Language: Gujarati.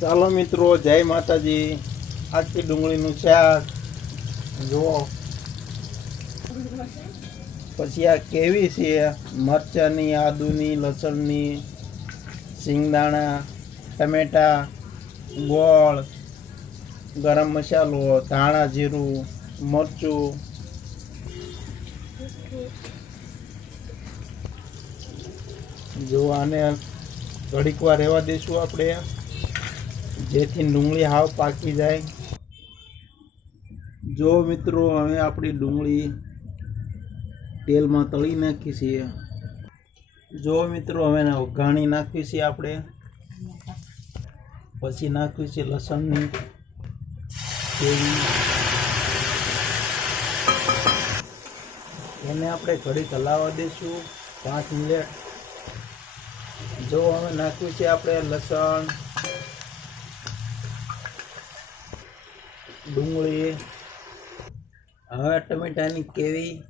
ચાલો મિત્રો, જય માતાજી. આટલી ડુંગળીનું શાક. જુઓ. પછી આ કેવી છે? મરચાંની, આદુની, લસણની, સિંગદાણા, ટમેટા, ગોળ, ગરમ મસાલો, ધાણા જીરું, મરચું. જો આને ઘડીક વાર રહેવા દઈશું આપણે. જેથી ડુંગળી હાવ પાકી જાય. જો મિત્રો, હવે આપણી ડુંગળી તેલમાં તળી નાખી છીએ. જો મિત્રો, હવે વઘાણી નાખવી છે આપણે. પછી નાખવી છે લસણની એને આપણે ઘડી હલાવવા દઈશું પાંચ મિનિટ. જો હવે નાખ્યું છે આપણે લસણ ડુંગળી. હવે ટમેટાની કેવી?